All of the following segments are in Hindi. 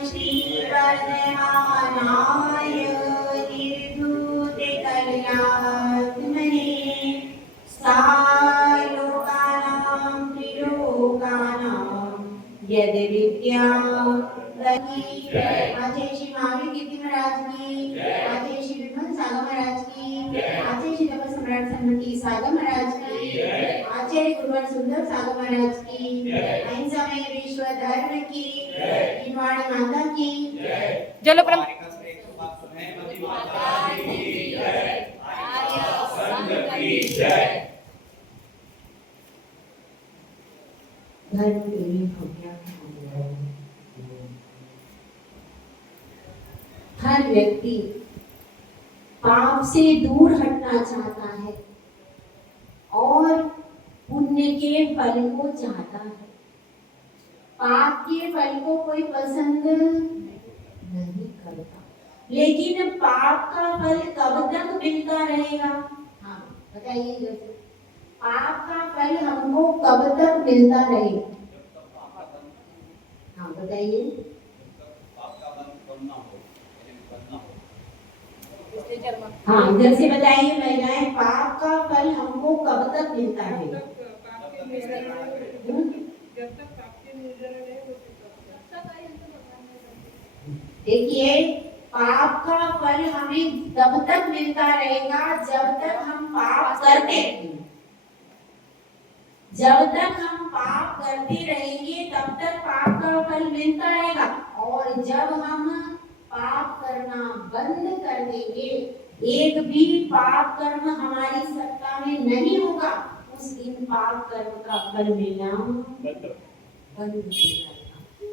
श्रीवर्धमानाय निर्धूतकल्यात्मने सालोकानां त्रिलोकानां यद्विद्या आचार्य श्री महावीर कीर्ति महाराज की, आचार्य श्री विमल सागर महाराज की, आचार्य श्री तप सम्राट सन्मति सागर महाराज की, आचार्य गुरुवर सुंदर सागर महाराज की, अहिंसा में विश्व धर्म की, इनवाणी माता की, चलो परम धर्म प्रेमी भव्या हर व्यक्ति पाप से दूर हटना चाहता है और पुण्य के फल को चाहता है। पाप के फल को कोई पसंद नहीं करता, लेकिन पाप का फल कब तक मिलता रहेगा? हाँ बताइए, पाप का फल हमको कब तक मिलता रहेगा? हाँ बताइए। हाँ इधर से बताइए महिलाएं, पाप का फल हमको कब तक मिलता है? देखिए, पाप का फल हमें तब तक मिलता रहेगा जब तक हम पाप करते रहेंगे। जब तक हम पाप करते रहेंगे तब तक पाप का फल मिलता रहेगा, और जब हम पाप करना बंद कर देंगे, एक भी पाप कर्म हमारी सत्ता में नहीं होगा, उस दिन पाप कर्म का फल मिलना बंद हो जाएगा।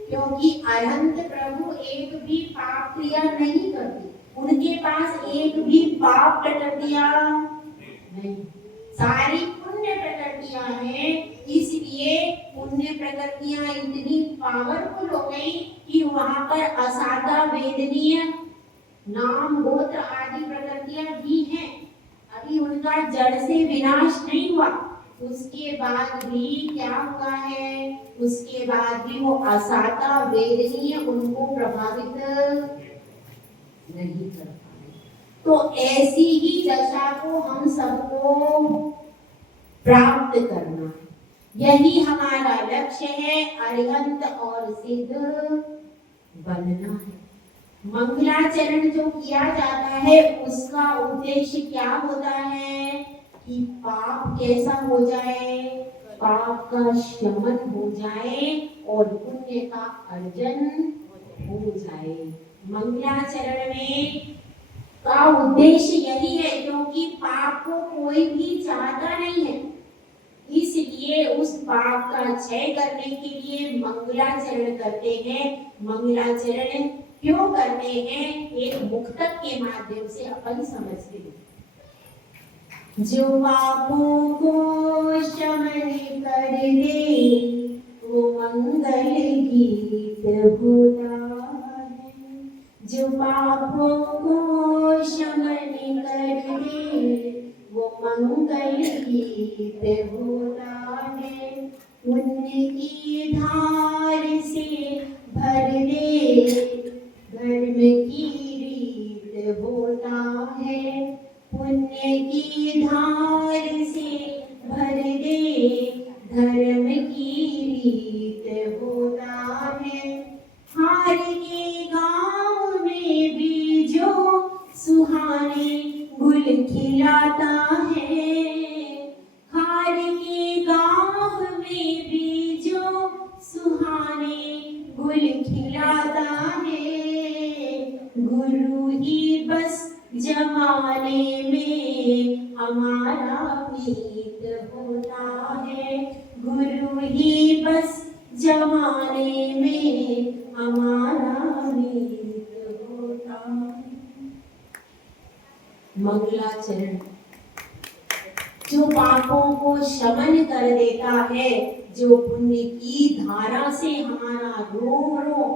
क्योंकि अनंत प्रभु एक भी पाप क्रिया नहीं करते, उनके पास एक भी पाप प्रकृतियां नहीं, सारी पुण्य प्रकृतियां हैं। इसलिए पुण्य प्रकृतियां इतनी पावरफुल हो गई कि वहां पर असाधा वेदनीय नाम गोत्र आदि प्रकृतियां भी हैं। अभी उनका जड़ से विनाश नहीं हुआ, उसके बाद भी क्या हुआ है? उसके बाद भी वो असाधा वेदनीय उनको प्रभावित नहीं कर पाए। तो ऐसी ही दशा को हम सबको प्राप्त करना है, यही हमारा लक्ष्य है। अरिहंत और सिद्ध बनना है। मंगलाचरण जो किया जाता है उसका उद्देश्य क्या होता है? कि पाप कैसा हो जाए? पाप का शमन हो जाए और पुण्य का अर्जन हो जाए। मंगलाचरण में का उद्देश्य यही है, क्योंकि पाप को कोई भी चाहता नहीं है, इसलिए उस पाप का क्षय करने के लिए मंगलाचरण करते हैं। मंगलाचरण क्यों करते हैं? एक मुक्तक के माध्यम से अपन समझते हैं। जो पापों को शमन कर दे वो मंगल गीत होता है। जो पापों को शमन कर दे वो मंगल गीत होता है। पुण्य की धार से भर दे धर्म की रीत होता है। पुण्य की धार से भर दे धर्म की रीत होता है। हार के गांव में भी जो सुहाने गुल खिलाता है। हार के गांव में भी जो सुहाने गुल खिलाता है। गुरु ही बस जमाने में हमारा मीत होता है। गुरु ही बस जमाने में हमारा मीत होता है। मंगलाचरण जो पापों को शमन कर देता है, जो पुण्य की धारा से हमारा रोम रोम,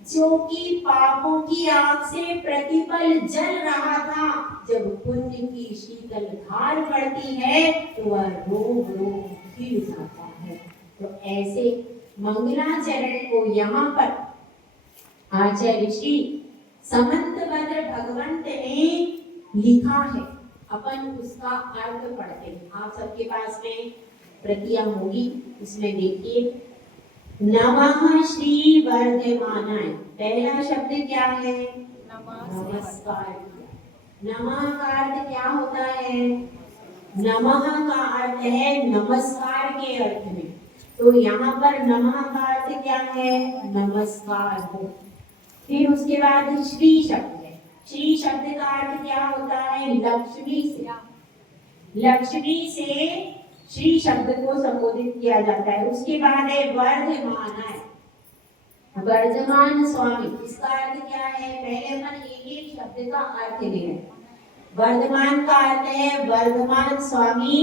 जो कि पापों की आग से प्रतिपल जल रहा था, जब पुण्य की शीतल धार पड़ती है तो वह रोम रोम खिल जाता है। तो ऐसे मंगलाचरण को यहाँ पर आचार्य श्री समंतभद्र भगवंत ने लिखा है, अपन उसका अर्थ पढ़ते हैं। आप सबके पास में प्रतियां होगी, इसमें देखिए नमः श्री वर्धमानाय। पहला शब्द क्या है? नमस्कार। नमः का अर्थ क्या होता है? नमः का अर्थ है नमस्कार के अर्थ में, तो यहाँ पर नमः का अर्थ क्या है? नमस्कार हो। फिर उसके बाद श्री शब्द है। श्री शब्द का अर्थ क्या होता है? लक्ष्मी से। लक्ष्मी से श्री शब्द को संबोधित किया जाता है। उसके बाद है वर्धमान है, वर्धमान स्वामी। इसका अर्थ क्या है? पहले अपन एक एक शब्द का अर्थ ले रहे हैं। वर्धमान का अर्थ है वर्धमान स्वामी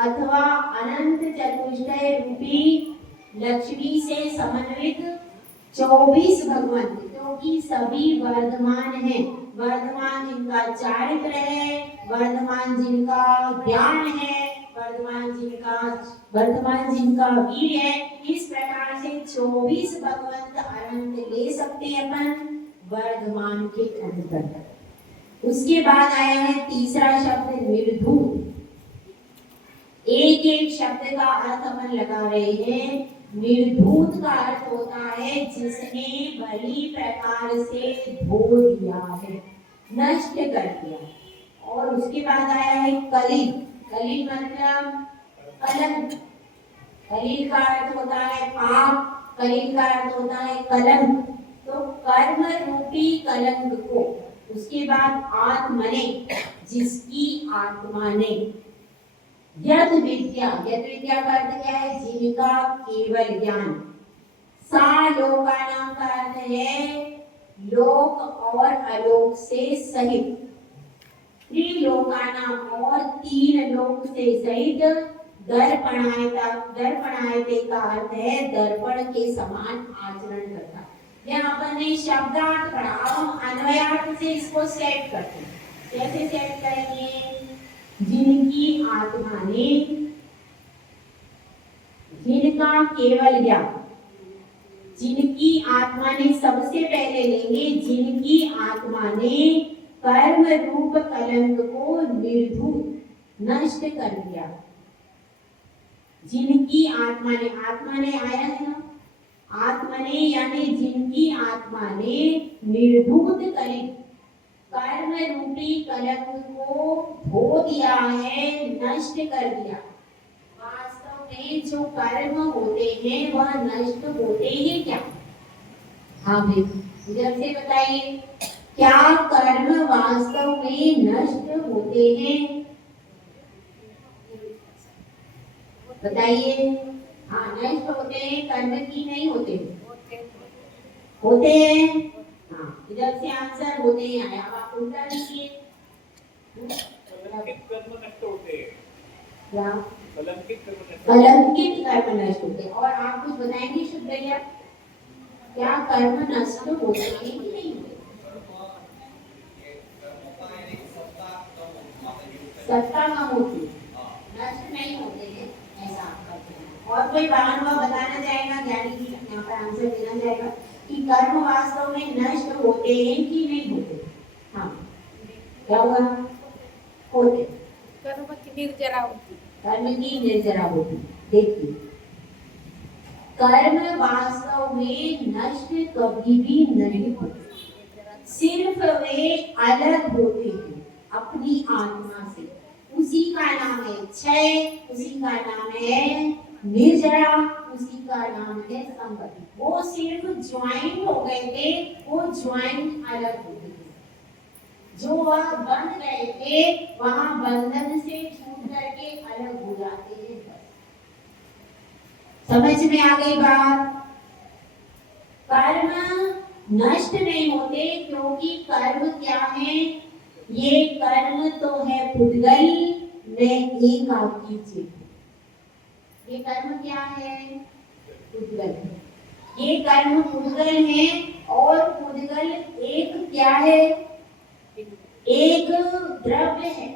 अथवा अनंत चतुष्टय रूपी लक्ष्मी से समन्वित 24 भगवान, क्योंकि सभी वर्धमान हैं। वर्धमान जिनका चारित्र है, वर्धमान जिनका ज्ञान है, वर्धमान जिनका वीर है। इस प्रकार से 24 भगवंत अनंत ले सकते हैं अपन वर्धमान के अंतर्गत। उसके बाद आया है तीसरा शब्द निर्धूत। एक एक शब्द का अर्थ अपन लगा रहे हैं। निर्धूत का अर्थ होता है जिसने भली प्रकार से धो दिया है, नष्ट कर दिया। और उसके बाद आया है कलिल। कलिल मतलब कलंक। कलिल का अर्थ होता है पाप, कलिल का अर्थ होता है कलंक। तो कर्म रूपी कलंक को, उसके बाद आत्मने, जिसकी आत्मा ने, यद विद्या, यद विद्या का अर्थ क्या है? जिनका केवल ज्ञान। सा लोका नाम का अर्थ है लोक और अलोक से सहित। त्रिलोकानाम और 3 लोक से सहित। दर्पणायते का अर्थ है दर्पण के समान आचरण करता। यहाँ अपन ने शब्दार्थ पढ़ा, अब हम अन्वयार्थ से इसको सेट करते हैं। कैसे सेट करेंगे? जिनकी आत्मा ने, जिनका केवल ज्ञान, जिनकी आत्मा ने सबसे पहले लेंगे, जिनकी आत्मा ने कर्म रूप कलंक को निर्धूत, नष्ट कर दिया। जिनकी आत्मा ने आया है ना, आत्मा ने यानी जिनकी आत्मा ने निर्धूत कलित कर्म रूपी कलंक को धो दिया है, नष्ट कर दिया। वास्तव में जो कर्म होते हैं वह नष्ट होते हैं क्या? हाँ भाई, जब से बताइए, क्या कर्म वास्तव में नष्ट होते हैं? बताइए। हाँ, नष्ट होते हैं, कर्म की नहीं होते? होते हैं। हाँ, इधर से आंसर होते हैं आया। अब आप उल्टा लीजिए। कलंकित कर्म नष्ट होते हैं। क्या? कलंकित कर्म नष्ट होते हैं। और आप कुछ बताएंगे शुद्ध भैया, क्या कर्म नष्ट होते हैं कि नहीं होते? सत्ता कम होती है, नष्ट नहीं होते हैं, ऐसा आपका कहना। और कोई बहाना बताना चाहेगा? ज्ञानी जी यहाँ पर आंसर देना चाहेगा कि कर्म वास्तव में नष्ट होते हैं कि नहीं होते? हाँ, क्या हुआ? होते। कर्म की निर्जरा होती। कर्म की निर्जरा होती। देखिए, कर्म वास्तव में नष्ट कभी भी नहीं होते, सिर्फ वे अलग होते हैं अपनी आत्मा से। उसी का नाम है क्षय, उसी का नाम है निर्जरा, उसी का नाम है संपत्ति। वो सिर्फ ज्वाइंट हो गए थे, वो ज्वाइंट अलग हो गए थे। जो वह बंध गए थे वहां बंधन से छूट करके अलग हो जाते हैं। समझ में आ गई बात? कर्म नष्ट नहीं होते क्योंकि कर्म क्या है? ये कर्म तो है पुद्गल में एकाकी चित्त। ये कर्म क्या है? पुद्गल। ये कर्म पुद्गल है और पुद्गल एक क्या है? एक द्रव्य है।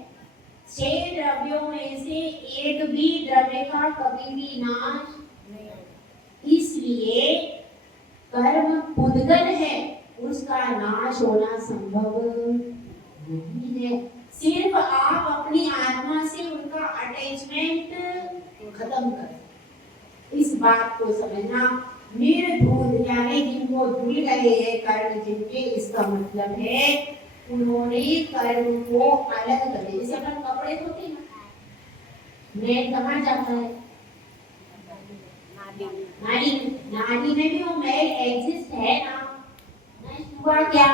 6 द्रव्यों में से एक भी द्रव्य का कभी भी नाश नहीं। इसलिए कर्म पुद्गल है उसका नाश होना संभव नहीं है। सिर्फ आप अपनी आत्मा से उनका अटैचमेंट खत्म कर। इस बात को समझना। निर्धूत यानी जिनको धुल गए हैं कर्म जिनके, इसका मतलब है उन्होंने कर्म को अलग कर दिया। जैसे अपन कपड़े धोते हैं, मैल कहाँ जाता है? नाली। नाली में भी वो मैल एग्जिस्ट है ना? नष्ट हुआ क्या?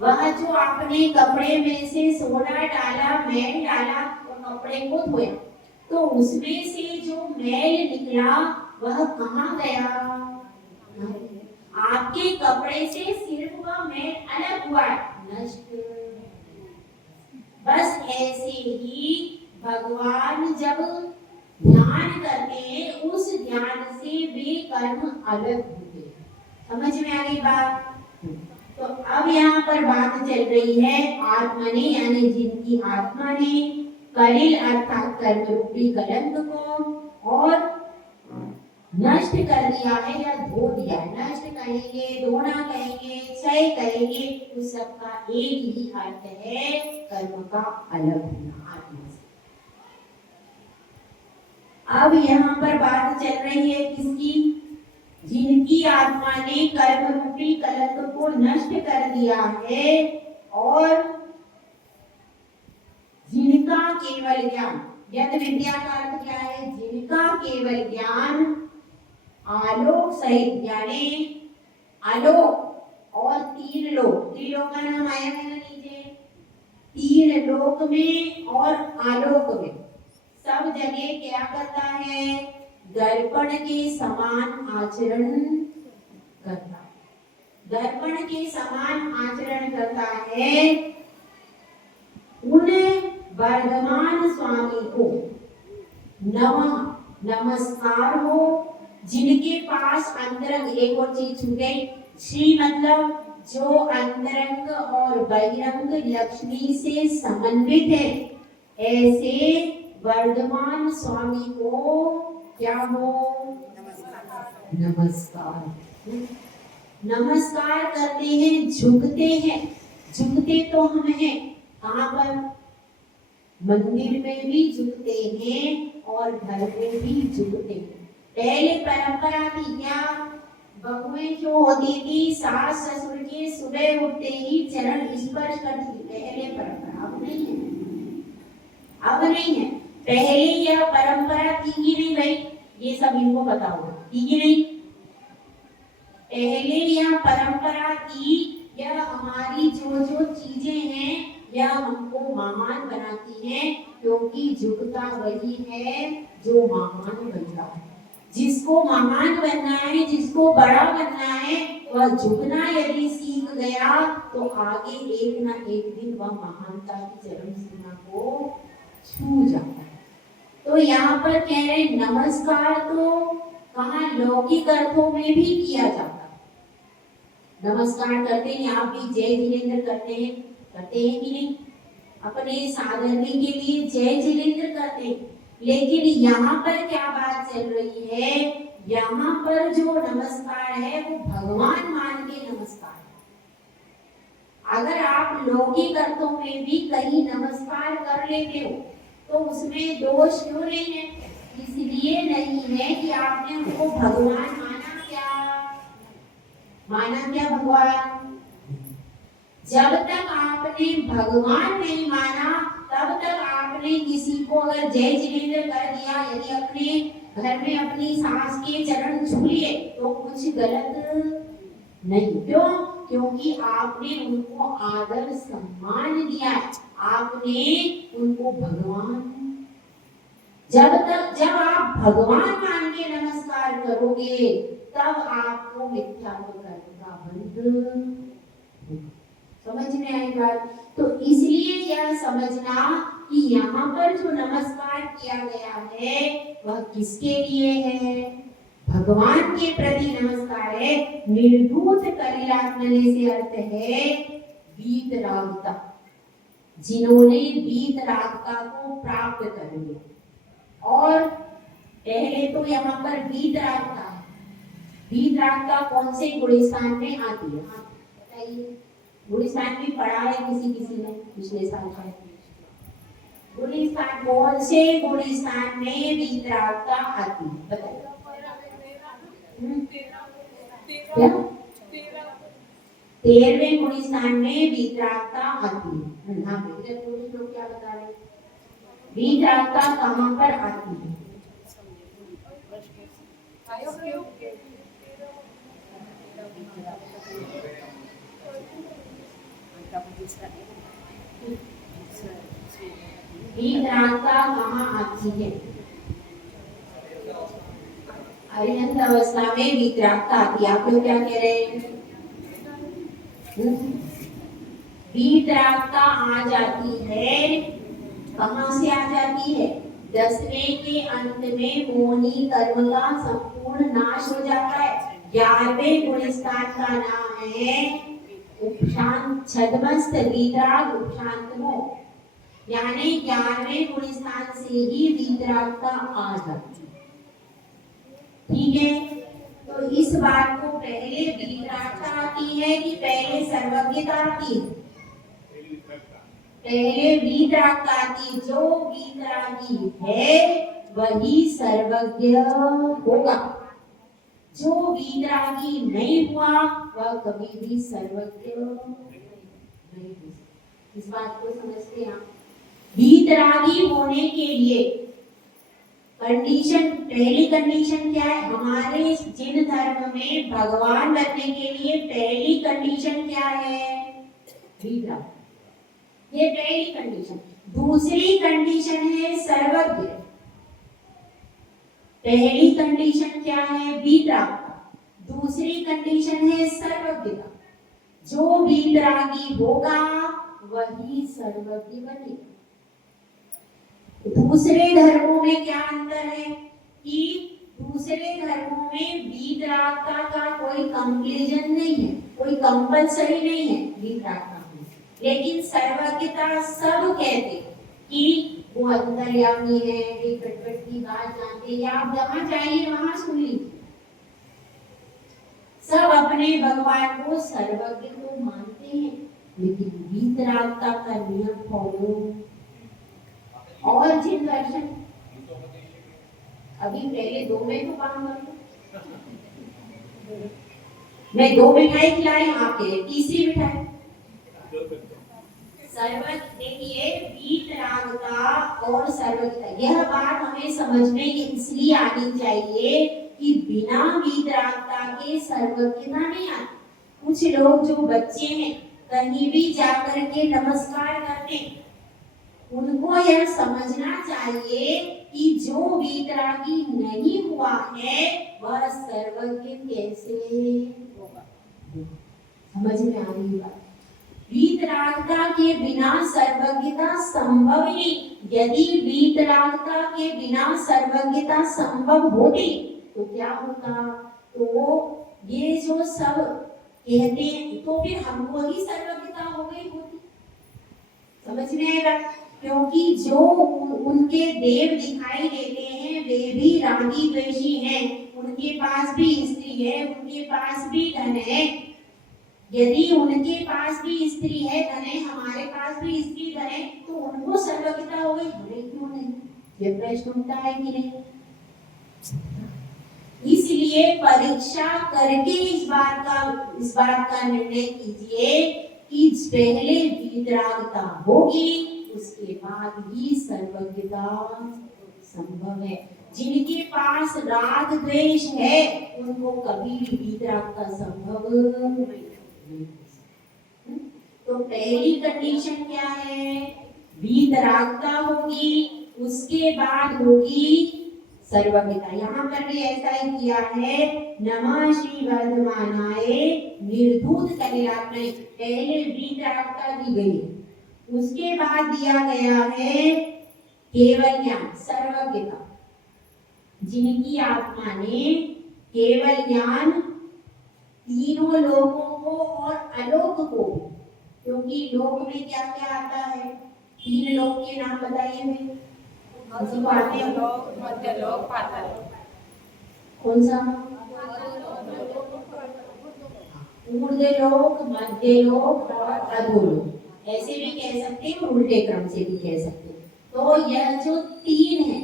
वह जो आपने कपड़े में से सोना डाला, मैल डाला और कपड़े को धोया, तो उसमें से जो मैल निकला वह कहाँ गया? आपके कपड़े से सिर्फ वह मैल अलग हुआ, नष्ट। बस ऐसे ही भगवान जब ध्यान करते हैं, उस ध्यान से वे कर्म अलग होते हैं। समझ में आ गई बात? तो अब यहाँ पर बात चल रही है आत्मा ने, यानी जिनकी आत्मा ने कलिल अर्थात कर्म रूपी कलंक को और नष्ट कर दिया है या धो दिया है। नष्ट कहेंगे, धोना कहेंगे, क्षय कहेंगे, उस सबका एक ही अर्थ है कर्म का अलग होना आत्मा से। अब यहाँ पर बात चल रही है किसकी? जिनकी आत्मा ने कर्म रूपी कलंक को नष्ट कर दिया है और जिनका केवल ज्ञान, यद विद्या का अर्थ क्या है? जिनका केवल ज्ञान आलोक सहित, यानी आलोक और तीन लोक, त्रिलोक का नाम आया है ना नीचे? तीन लोक में और आलोक में सब जगह क्या करता है? दर्पण के समान आचरण करता है। दर्पण के समान आचरण करता है। उन वर्धमान स्वामी को नमस्कार हो, जिनके पास अंतरंग, एक और चीज छूट गई, श्री मतलब जो अंतरंग और बहिरंग लक्ष्मी से समन्वित है, ऐसे वर्धमान स्वामी को क्या हो? नमस्कार। नमस्कार करते हैं, झुकते हैं। झुकते तो हम हैं, कहाँ पर? मंदिर में भी झुकते हैं और घर में भी झुकते हैं। पहले परंपरा थी क्या? बहुएं जो होती थी सास ससुर के सुबह उठते ही चरण स्पर्श करती, पहले परंपरा। अब नहीं है, अब नहीं है। पहले यह परंपरा थी कि नहीं भाई? ये सब इनको पता होगा, थी कि नहीं? पहले यह परंपरा थी। यह हमारी जो जो चीजें हैं यह हमको महान बनाती हैं, क्योंकि झुकता वही है जो महान बनता है। जिसको महान बनना है, जिसको बड़ा बनना है, वह झुकना यदि सीख गया तो आगे एक ना एक दिन वह महानता की चरम सीमा को छू जाता है। तो यहाँ पर कह रहे नमस्कार तो कहाँ लौकिक अर्थों में भी किया जाता है। नमस्कार करते हैं, आप भी जय जिनेंद्र करते हैं कि नहीं? अपने साधने के लिए जय जिनेंद्र करते हैं। लेकिन यहाँ पर क्या बात चल रही है? यहाँ पर जो नमस्कार है वो भगवान मान के नमस्कार है। अगर आप लौकिक अर्थों में भी कहीं नमस्कार कर लेते हो तो उसमें दोष क्यों नहीं है? इसलिए नहीं है कि आपने उनको भगवान माना। क्या माना? क्या भगवान? जब तक आपने भगवान नहीं माना तब तक आपने किसी को अगर जय जिनेंद्र कर दिया, यदि अपने घर में अपनी सास के चरण छू लिए तो कुछ गलत नहीं। क्यों? क्योंकि आपने उनको आदर सम्मान दिया, आपने उनको भगवान। जब आप भगवान मान के नमस्कार करोगे तब आपको मिथ्यात्व कर्म का बंध। समझ में आई बात? तो इसलिए यह समझना कि यहाँ पर जो नमस्कार किया गया है वह किसके लिए है? भगवान के प्रति नमस्कार है। निर्धूत कलिलात्मने से अर्थ है वीतरागता, जिन्होंने वीतरागता को प्राप्त कर लिया। और पहले तो यहाँ पर वीतरागता, वीतरागता कौन से गुणस्थान में आती है? हाँ बताइए, गुणस्थान भी पढ़ा है किसी ने पिछले साल का। गुणस्थान कौन से गुणस्थान में वीतरागता आती है बताइए? क्या? 13वें गुणस्थान में वीतरागता आती है। हाँ बेटे पुरुष लोग क्या बता रहे हैं? वीतरागता कहाँ पर आती है? वीतरागता कहाँ आती है? अरिहंत अवस्था में वीतरागता आती है। आप लोग क्या कह रहे हैं? वीतरागता आ जाती है, कहाँ से आ जाती है? 10वें के अंत में मोहनी कर्म का संपूर्ण नाश हो जाता है। 11वें गुणस्थान का नाम है उपशांत छदमस्त वीतराग उपशांतमो, यानी 11वें गुणस्थान से ही वीतरागता आ जाती है। ठीक है, तो इस बात को पहले वीतरागता आती है कि पहले सर्वज्ञता आती है? पहले वीतरागता आती। जो वीतरागी है वही सर्वज्ञ होगा, जो वीतरागी नहीं हुआ वह कभी भी सर्वज्ञ नहीं हो सकता। इस बात को समझते हैं? वीतरागी होने के लिए कंडीशन, पहली कंडीशन क्या है? हमारे जिन धर्म में भगवान बनने के लिए पहली कंडीशन क्या है? वीतराग, ये पहली कंडीशन। दूसरी कंडीशन है सर्वज्ञ। पहली कंडीशन क्या है? वीतराग। दूसरी कंडीशन है सर्वज्ञता। जो वीतरागी होगा वही सर्वज्ञ बनेगा। दूसरे धर्मों में क्या अंतर है कि दूसरे धर्मों में वीतरागता का कोई कंक्लूजन नहीं है, कोई कंपलसरी नहीं है वीतरागता में, लेकिन सर्वज्ञता सब कहते कि वो अंतर्यामी है, वे कटपट की बात जानते हैं, आप जहाँ चाहिए वहां सुन लीजिए। सब अपने भगवान को सर्वज्ञ को मानते हैं, लेकिन वीतरागता का नियम फॉलो। और जिन दर्शन अभी पहले 2 में तो काम कर लो, मैं 2 मिठाई खिलाई आपके लिए, तीसरी मिठाई सर्वज्ञ। देखिए वीतरागता और सर्वज्ञता, यह बात हमें समझ में इसलिए आनी चाहिए कि बिना वीतरागता के सर्वज्ञता नहीं आती। कुछ लोग जो बच्चे हैं कहीं भी जाकर के नमस्कार करते हैं, उनको यह समझना चाहिए कि जो वीतरागी नहीं हुआ है वह सर्वज्ञ कैसे होगा। समझ में आ रही बात? वीतरागता के बिना सर्वज्ञता संभव नहीं। यदि वीतरागता के बिना सर्वज्ञता संभव होती तो क्या होता? तो ये जो सब कहते हैं तो फिर हमको ही सर्वज्ञता हो गई होती। समझ में आएगा? क्योंकि जो उनके देव दिखाई देते हैं वे भी रागी द्वेषी हैं, उनके पास भी स्त्री है, उनके पास भी धन है। यदि उनके पास भी स्त्री है, धन है, हमारे पास भी स्त्री धन है, तो उनको सर्वज्ञता हो गई, हमें क्यों नहीं? ये प्रश्न उठता है कि नहीं? इसलिए परीक्षा करके इस बात का निर्णय कीजिए कि पहले वीतरागता होगी, उसके बाद ही सर्वज्ञता संभव है। जिनके पास राग द्वेष है उनको कभी भी वीतरागता संभव नहीं। तो पहली कंडीशन क्या है? वीतरागता होगी, उसके बाद होगी सर्वज्ञता। यहाँ पर भी ऐसा ही किया है। नमः श्री वर्धमानाय निर्धूत कलिलात्मने, पहले वीतरागता दी गई, उसके बाद दिया गया है केवल ज्ञान, सर्वज्ञता। जिनकी आत्मा ने केवल ज्ञान तीनों लोकों को और अलोक को, क्योंकि लोक में क्या क्या आता है? 3 लोक के नाम बताइए हमें। किसी को आते हैं? मध्यलोक, पाताल। कौन सा? ऊर्ध्वलोक, मध्यलोक और अधोलोक, ऐसे भी कह सकते हैं, उल्टे क्रम से भी कह सकते हैं। तो यह जो तीन है,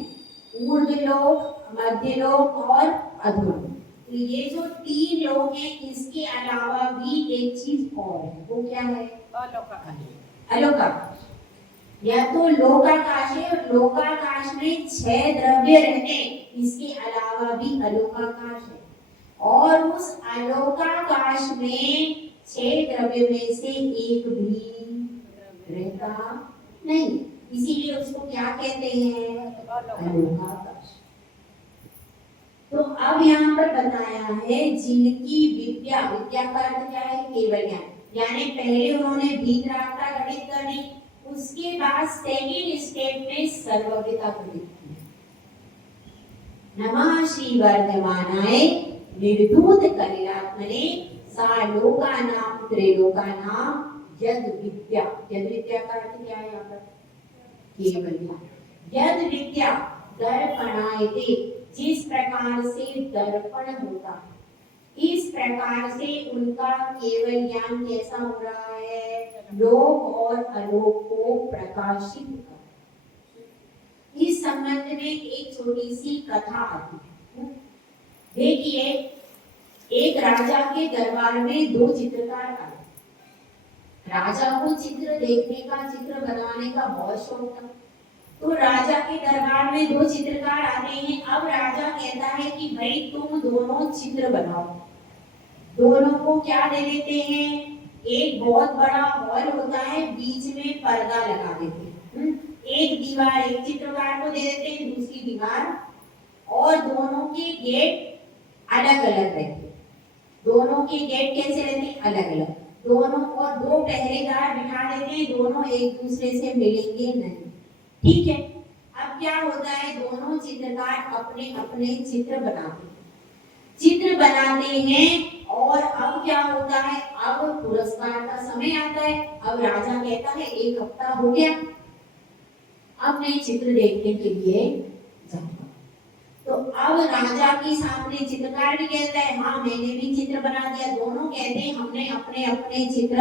ऊर्ध्वलोक, मध्यलोक और अधोलोक, तो ये जो तीन लोग हैं, इसके अलावा भी एक चीज और है, वो क्या है? अलोकाकाश। यह तो लोकाकाश है, और लोकाकाश में 6 द्रव्य रहते हैं, इसके अलावा भी अलोकाकाश है, और उस अलोकाकाश में 6 द्रव्य में से एक भी रहता नहीं, इसीलिए उसको क्या कहते हैं? अलोकाकाश। तो अब यहाँ पर बताया है, जिनकी विद्या, विद्या का अर्थ क्या है? केवल ज्ञान, यानी पहले उन्होंने भीतरागता घटित कर दी, उसके बाद सेकंड स्टेप में सर्वज्ञता घटित की। नमः श्री वर्धमानाय निर्धूत कलिलात्मने सा लोकानां त्रैलोकानां यद विद्या। यद विद्या का अर्थ क्या है यहाँ पर? केवल ज्ञान। यद विद्या दर्पणायते, जिस प्रकार से दर्पण होता है, इस प्रकार से उनका केवल ज्ञान कैसा हो रहा है? लोक और अलोक को प्रकाशित कर। इस संबंध में एक छोटी सी कथा आती है। देखिए, एक राजा के दरबार में 2 चित्रकार आए। राजा को चित्र देखने का, चित्र बनाने का बहुत शौक था। तो राजा के दरबार में 2 चित्रकार आते हैं। अब राजा कहता है कि भाई तुम दोनों चित्र बनाओ। दोनों को क्या दे देते हैं? एक बहुत बड़ा हॉल होता है, बीच में पर्दा लगा देते हैं। एक दीवार एक चित्रकार को दे देते हैं, दूसरी दीवार, और दोनों के गेट अलग अलग रहते हैं। दोनों के गेट कैसे रहते हैं? अलग अलग। दोनों और 2 पहरेदार बिठा देते हैं, दोनों एक दूसरे से मिलेंगे नहीं। ठीक है, अब क्या होता है? दोनों चित्रकार अपने अपने चित्र बनाते हैं, चित्र बनाते हैं, और अब क्या होता है? अब पुरस्कार का समय आता है। अब राजा कहता है 1 हफ्ता हो गया, अब मैं चित्र देखने के लिए जाऊंगा। तो अब राजा के सामने चित्रकार भी कहता है हाँ मैंने भी चित्र बना दिया। दोनों कहते हैं हमने अपने अपने चित्र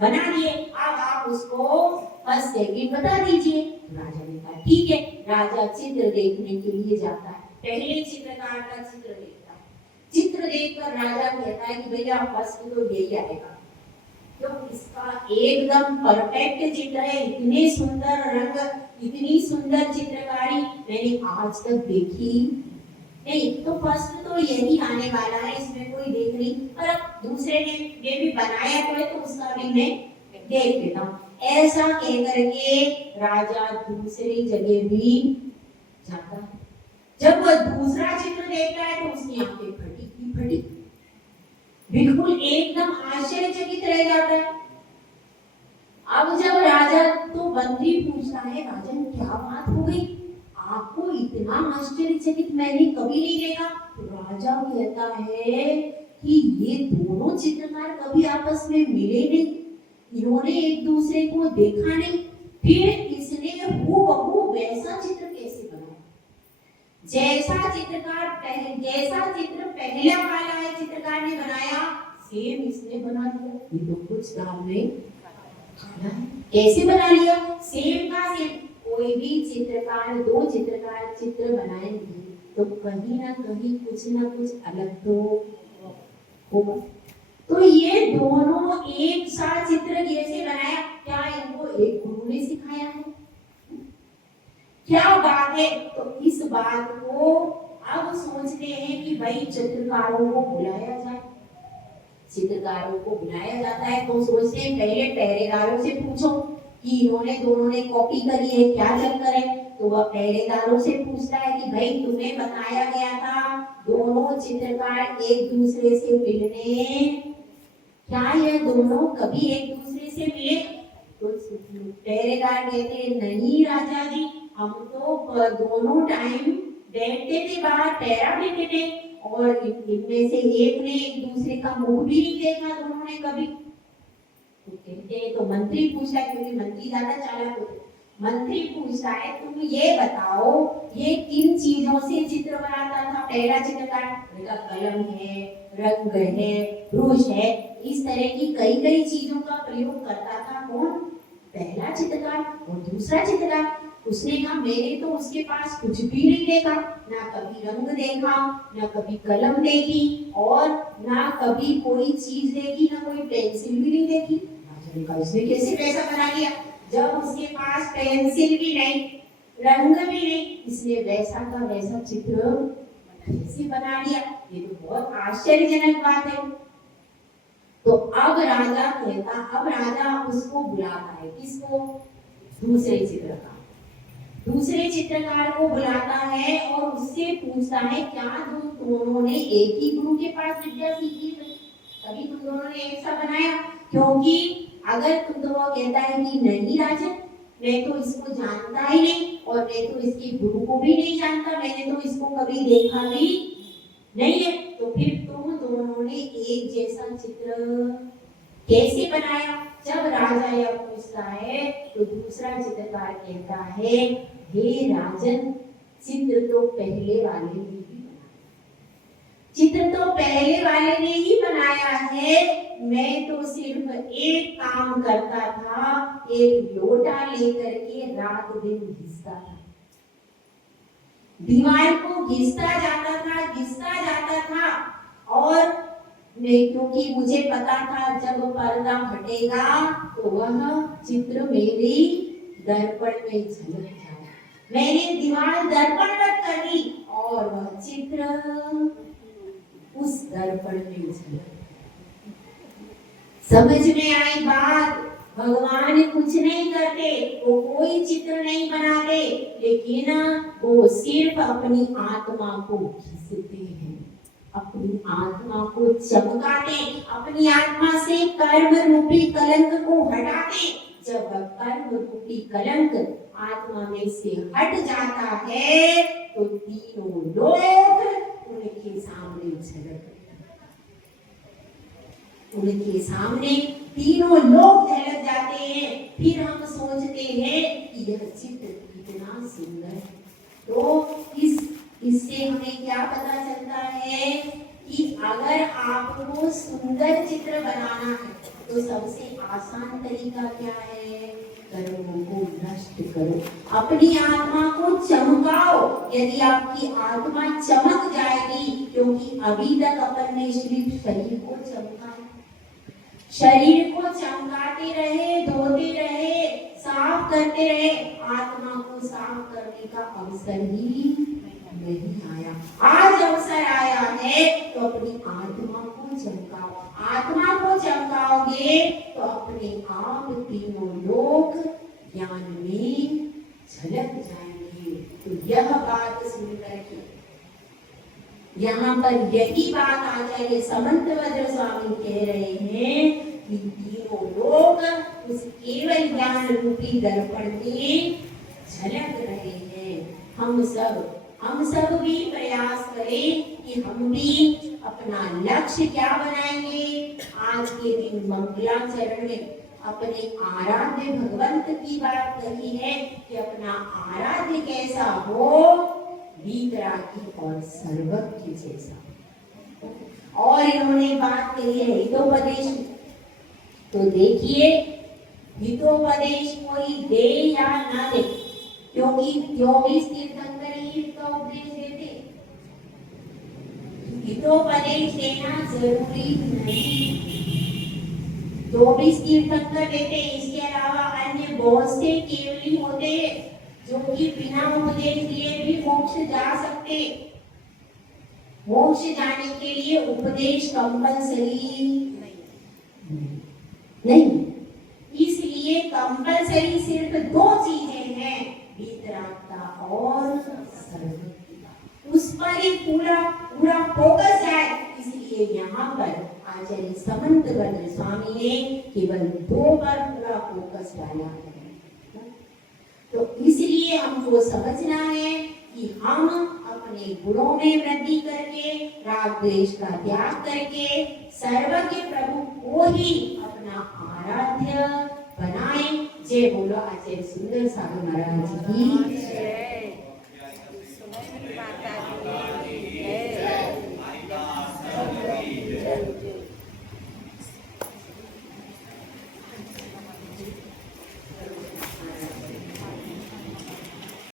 बना दिए, अब आप उसको फर्स्ट सेकंड बता दीजिए। राजा ने कहा ठीक है। राजा चित्र देखने के लिए जाता है, पहले चित्रकार का चित्र देखता है। चित्र देखकर राजा कहता है कि भैया फर्स्ट तो यही आएगा, तो इसका एकदम परफेक्ट चित्र है, इतने सुंदर रंग, इतनी सुंदर चित्रकारी मैंने आज तक देखी नहीं, तो फर्स्ट तो यही आने वाला है, इसमें कोई देख नहीं, पर अब दूसरे ने ये भी बनाया तो है, तो उसका भी मैं देख लेता हूँ। ऐसा कहकर के राजा दूसरी जगह भी जाता है। जब वह दूसरा चित्र देखता है तो उसकी आंखें फटी की फटी, बिल्कुल एकदम आश्चर्यचकित रह जाता है। अब जब राजा, तो मंत्री पूछता है राजन क्या बात हो गई, आपको इतना आश्चर्यचकित मैंने कभी नहीं देखा। तो राजा कहता है कि ये दोनों चित्रकार कभी आपस में मिले नहीं, इन्होंने एक दूसरे को देखा नहीं, फिर इसने हूबहू वैसा चित्र कैसे बनाया? जैसा चित्र पहला वाला है चित्रकार ने बनाया, सेम इसने बना दिया। ये तो कुछ दाम में कैसे बना लिया? सेम का सेम। कोई भी चित्रकार, 2 चित्रकार चित्र बनाएंगे तो कहीं ना कहीं कुछ ना कुछ अलग तो होगा। तो ये दोनों एक साथ चित्र कैसे बनाया? क्या इनको एक गुरु ने सिखाया है? क्या बात है? तो इस बात को अब सोचते हैं कि भाई चित्रकारों को बुलाया जाए। चित्रकारों को बुलाया जाता है तो सोचते हैं पहले पहरेदारों से पूछो कि इन्होंने दोनों ने कॉपी करी है, क्या चक्कर है? तो वह पहरेदारों से पूछता है कि भाई तुम्हें बताया गया था दोनों चित्रकार एक दूसरे से मिलने, क्या ये दोनों कभी एक दूसरे से मिले? तो पहरेदार कहते हैं नहीं राजा जी, हम तो दोनों टाइम बैठते थे बाहर, पहरा देते थे, और इनमें से एक ने एक दूसरे का मुंह भी नहीं देखा दोनों ने कभी। तो कहते हैं, तो मंत्री पूछता है, क्योंकि मंत्री ज्यादा चालाक होते, मंत्री पूछता है तुम ये बताओ ये किन चीजों से चित्र बनाता था पहला चित्रकार? कलम है, रंग है, ब्रश है, इस तरह की कई कई चीजों का प्रयोग करता था कौन? पहला चित्रकार और दूसरा चित्रकार। उसने कहा मैंने तो उसके पास कुछ भी नहीं देखा, ना कभी रंग देखा, ना कभी कलम देखी और ना कभी कोई चीज देखी, ना कोई पेंसिल भी नहीं देखी। राजा ने कहा इसने कैसे वैसा बना लिया? जब उसके पास पेंसिल भी नहीं, रंग भी नहीं, इसने वैसा का वैसा चित्र कैसे बना लिया? ये तो बहुत आश्चर्यजनक बात है। तो अब राजा उसको बुलाता है, किसको? दूसरे चित्रकार। दूसरे चित्रकार को बुलाता है और उससे पूछता है क्या तुम दोनों ने एक ही गुरु के पास विद्या सीखी है? तभी तुम दोनों ने एक सा बनाया? क्योंकि अगर तुम दोनों कहता है कि नहीं राजन, मैं तो इसको जानता ही नहीं और मैं तो इसके गुरु को भी नहीं जानता, मैंने तो इसको कभी देखा भी नहीं है, तो फिर तुम दोनों ने एक जैसा चित्र कैसे बनाया? जब राजा यह पूछता है तो दूसरा चित्रकार कहता है हे राजन, चित्र तो पहले वाले ने ही बनाया, चित्र तो पहले वाले ने ही बनाया है, मैं तो सिर्फ एक काम करता था, एक लोटा लेकर के रात दिन घिसता था, दीवार को घिसता जाता था और मैं, क्योंकि मुझे पता था जब पर्दा हटेगा तो वह चित्र मेरे दर्पण में झलक जाएगा। मैंने दीवार दर्पणवत कर दी और वह चित्र उस दर्पण में झलक। समझ में आई बात? भगवान कुछ नहीं करते, वो कोई चित्र नहीं बनाते, लेकिन वो सिर्फ अपनी आत्मा को घिसते हैं, अपनी आत्मा को चमकाते, अपनी आत्मा से कर्म रूपी कलंक को हटाते। जब कर्म रूपी कलंक आत्मा में से हट जाता है तो तीनों लोग उनके सामने झलक, उनके सामने तीनों लोग झलक जाते हैं। फिर हम सोचते हैं कि यह चित्र कितना सुंदर है। तो इससे हमें क्या पता चलता है कि अगर आपको सुंदर चित्र बनाना है तो सबसे आसान तरीका क्या है? कर्मों को नष्ट करो, अपनी आत्मा को चमकाओ। यदि आपकी आत्मा चमक जाएगी, क्योंकि अभी तक अपन ने सिर्फ शरीर को चमका, शरीर को चमकाते रहे, धोते रहे, साफ करते रहे, आत्मा को साफ करने का अवसर ही नहीं आया। आज अवसर आया है तो अपनी आत्मा को चमकाओ। आत्मा को चमकाओगे तो अपने आप तीनों लोग ज्ञान में झलक जाएंगे। तो यह बात सुनकर के यहाँ पर यही बात आचार्य समंतभद्र स्वामी कह रहे हैं कि तीनों लोग उस केवल ज्ञान रूपी दर्पण में झलक रहे हैं। हम सब भी प्रयास करें कि हम भी अपना लक्ष्य क्या बनाएंगे। आज के दिन मंगलाचरण में अपने आराध्य भगवंत की बात कही है कि अपना आराध्य कैसा हो, वीतरागी और सर्वज्ञ जैसा। और इन्होंने बात कही है हितोपदेश, तो देखिए हितोपदेश कोई दे या ना दे, क्योंकि 24 तीर्थंकर ही हितोपदेश देते, हितोपदेश देना जरूरी नहीं। 24 तीर्थंकर देते, इसके अलावा अन्य बहुत से केवली होते जो कि बिना उपदेश दिए भी मोक्ष जा सकते। मोक्ष जाने के लिए उपदेश कंपलसरी नहीं, इसलिए कंपलसरी सिर्फ 2 चीजें हैं, वीतरागता और सर्वज्ञता। उस पर ही पूरा फोकस है। इसलिए यहाँ पर आचार्य समंतभद्र स्वामी ने केवल 2 पर पूरा फोकस डाला है। तो इसलिए हमको समझना है कि हम अपने गुणों में वृद्धि करके, राग द्वेष का त्याग करके, सर्वज्ञ प्रभु को ही अपना आराध्य बनाएं। जय बोलो आचार्य सुंदर सागर महाराज की।